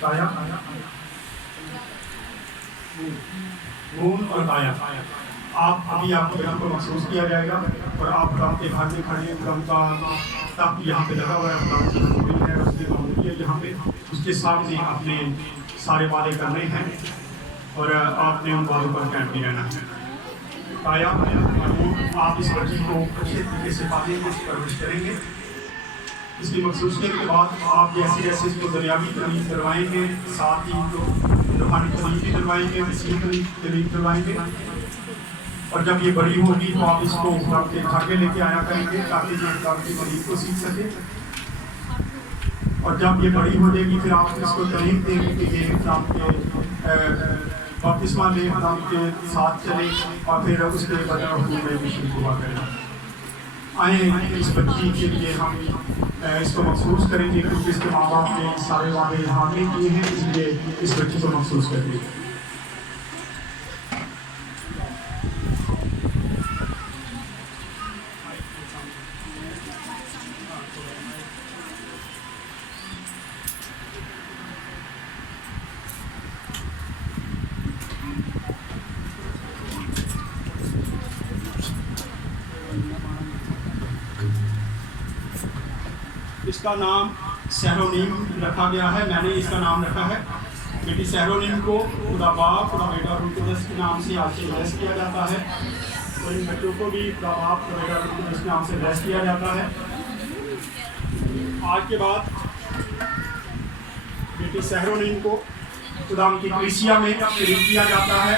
काया, मून और काया। आप अभी आपको यहाँ पर महसूस किया जाएगा और आप खुदाम के घर में खड़े हैं। खुदाम का तब यहाँ पे लगा हुआ है, खुदाम की मूवी है, उसकी मामूली है यहाँ पे, उसके सामने आपने सारे वादे करने हैं और आपने उन वादों पर कायम भी रहना है। काया, आप इस बच्ची को अच्छे तरीके से पालेंगे, इसकी परवरिश करेंगे। इसकी मखसूसियत के बाद आप जैसे जैसे इसको दुनियावी तालीम करवाएंगे, साथ ही तो रूहानी तालीम भी करवाएंगे, मसीही तालीम करवाएंगे। और जब ये बड़ी होगी तो आप इसको खुदा के धागे लेके आया करेंगे ताकि ये खुदा की तालीम को सीख सके। और जब ये बड़ी हो जाएगी फिर आप इसको तालीम देंगे कि ये खुदा के बपतिस्मा ले, खुदा के साथ चले और फिर उसके बदला हुक्म में भी शुरू हुआ करें। आए इस बच्ची के लिए हम इसको महसूस करेंगे क्योंकि इसके माँ बाप ने सारे वादे हासिल किए हैं, इसलिए इस बच्ची को महसूस करेंगे। इसका नाम सहरोनीम रखा गया है, मैंने इसका नाम रखा है। बेटी सहरोनीम को खुदा बाप, खुदा बेटा रूह कुदस के नाम से आज से ब्लेस किया जाता है। तो इन बच्चों को भी खुदा बाप, खुदा बेटा रूह कुदस के नाम से ब्लेस किया जाता है। आज के बाद बेटी सहरोनीम को खुदा की कलीसिया में शरीक किया जाता है।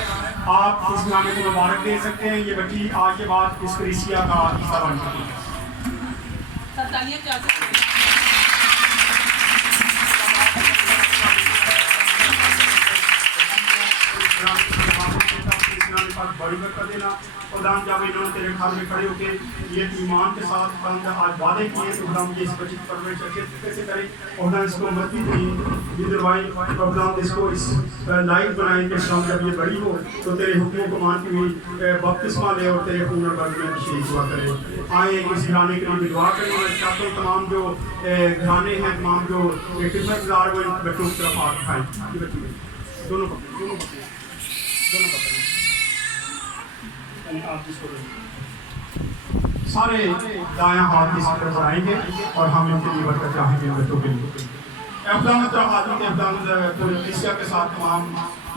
आप इस नामे को मुबारक दे सकते हैं। ये बच्ची आज के बाद इस कलीसिया का हिस्सा बन सकती है। बड़ी कर देना और दाम जब इन्होंने तेरे घर में खड़े होकर ये ईमान के साथ आज वादे किए तो हम ये इस बच्ची की परवरिश अच्छे तरीके से करें और ना इसको मस्ती दिलवाई और हम इसको इस लाइफ बनाए कि हम जब ये बड़ी हो तो तेरे हुक्मों को मान के भी बपतिस्मा ले और तेरे पूर्ण वर्ग में शरीक हुआ करें। आए इस घराने के लिए दुआ करें और चाहते हैं तमाम जो घराने हैं, तमाम जो खिदमतगार वो इन बच्चों की तरफ हाथ उठाएं। दोनों आप सारे दायां हाथ इस तरफ बढ़ाएंगे और हम इनके लिए बरकत चाहेंगे बच्चों के लिए। पूरे कलीसिया के साथ तमाम